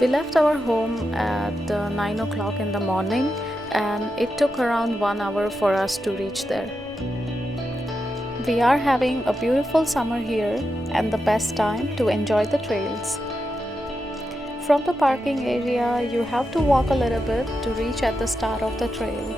We left our home at 9 o'clock in the morning, and it took around 1 hour for us to reach there. We are having a beautiful summer here and the best time to enjoy the trails. From the parking area, you have to walk a little bit to reach at the start of the trail.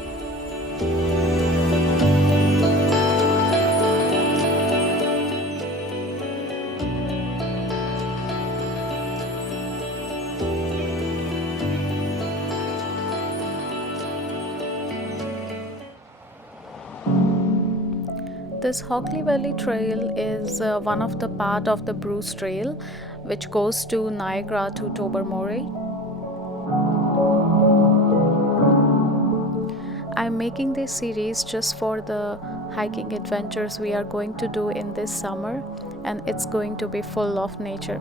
This Hockley Valley Trail is one of the part of the Bruce Trail, which goes to Niagara to Tobermory. I'm making this series just for the hiking adventures we are going to do in this summer, and it's going to be full of nature.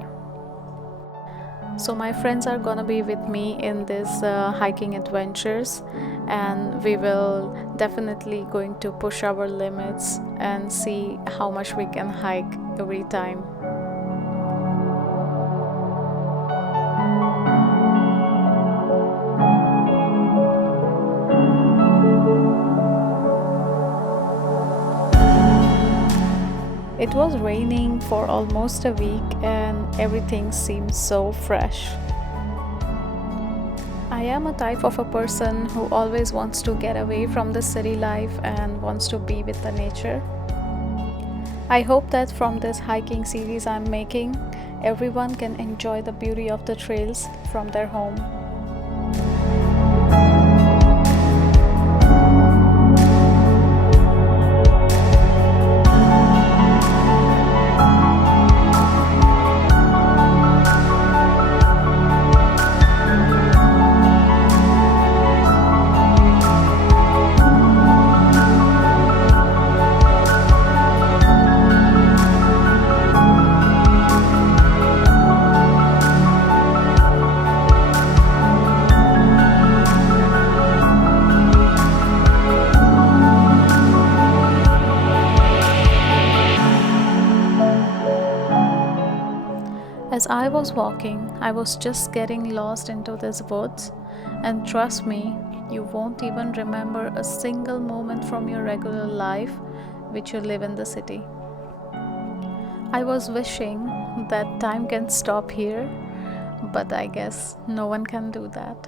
So my friends are gonna be with me in this hiking adventures, and we will definitely going to push our limits and see how much we can hike every time. It was raining for almost a week and everything seemed so fresh. I am a type of a person who always wants to get away from the city life and wants to be with the nature. I hope that from this hiking series I'm making, everyone can enjoy the beauty of the trails from their home. As I was walking, I was just getting lost into these woods, and trust me, you won't even remember a single moment from your regular life which you live in the city. I was wishing that time can stop here, but I guess no one can do that.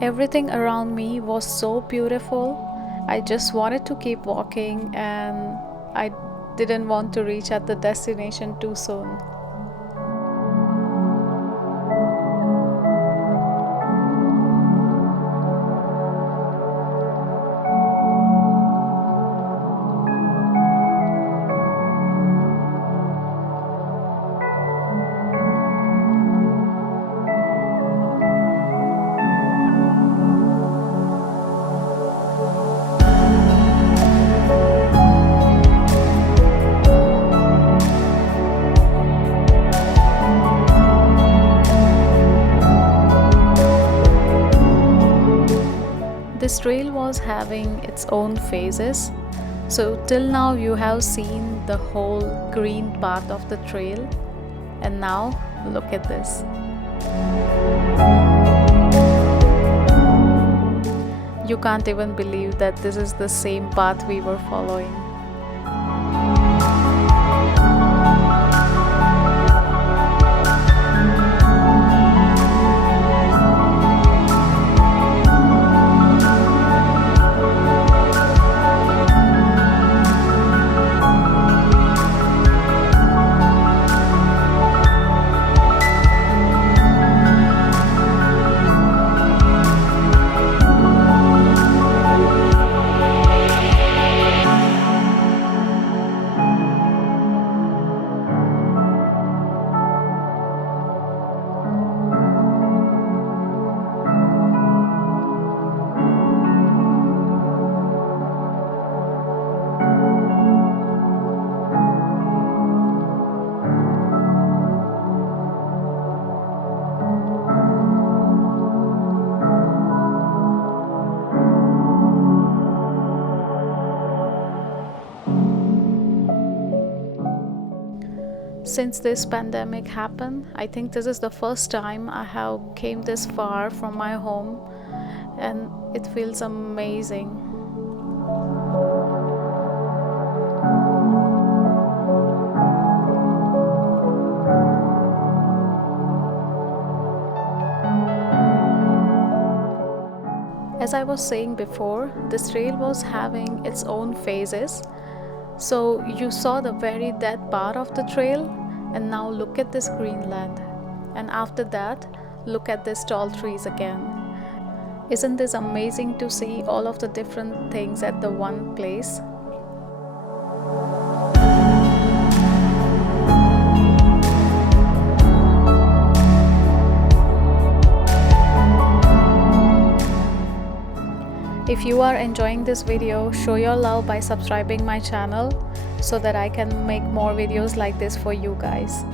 Everything around me was so beautiful. I just wanted to keep walking, and I didn't want to reach at the destination too soon. This trail was having its own phases. So till now you have seen the whole green part of the trail, and now look at this. You can't even believe that this is the same path we were following. Since this pandemic happened, I think this is the first time I have came this far from my home, and it feels amazing. As I was saying before, this trail was having its own phases. So you saw the very dead part of the trail, and now look at this green land. And after that, look at these tall trees again. Isn't this amazing to see all of the different things at the one place? If you are enjoying this video, show your love by subscribing my channel so that I can make more videos like this for you guys.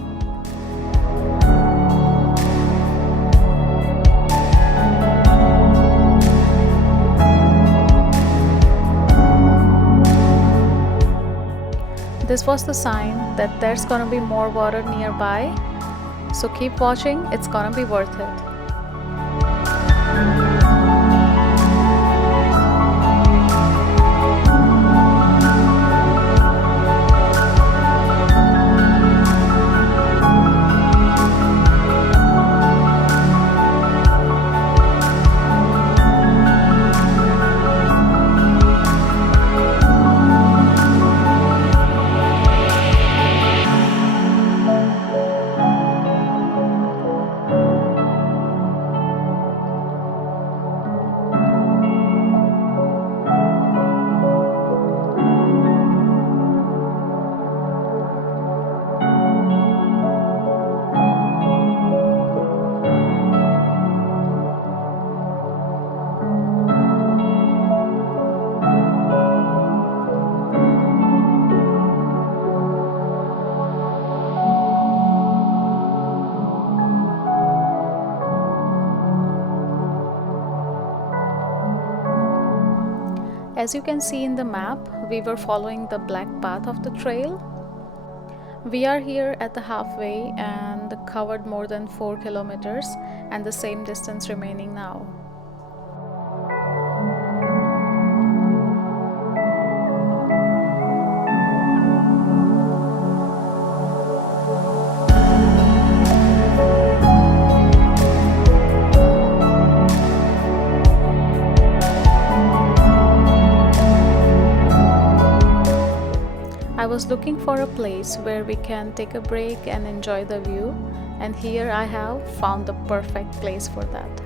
This was the sign that there's gonna be more water nearby, so keep watching, it's gonna be worth it. As you can see in the map, we were following the black path of the trail. We are here at the halfway and covered more than 4 kilometers and the same distance remaining now. I was looking for a place where we can take a break and enjoy the view, and here I have found the perfect place for that.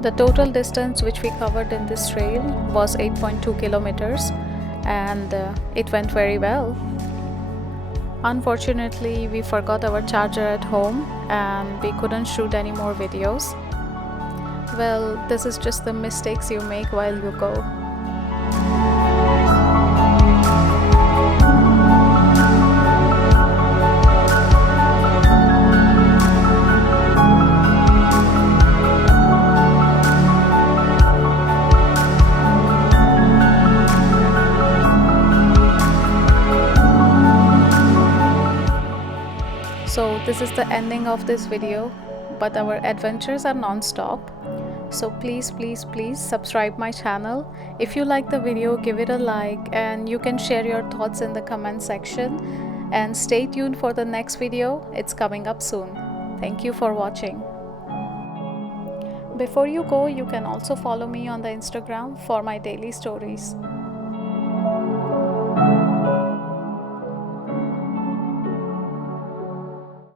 The total distance which we covered in this trail was 8.2 kilometers and it went very well. Unfortunately, we forgot our charger at home and we couldn't shoot any more videos. Well, this is just the mistakes you make while you go. So this is the ending of this video, but our adventures are non-stop. So please, please, please subscribe my channel. If you like the video, give it a like, and you can share your thoughts in the comment section. And stay tuned for the next video. It's coming up soon. Thank you for watching. Before you go, you can also follow me on the Instagram for my daily stories.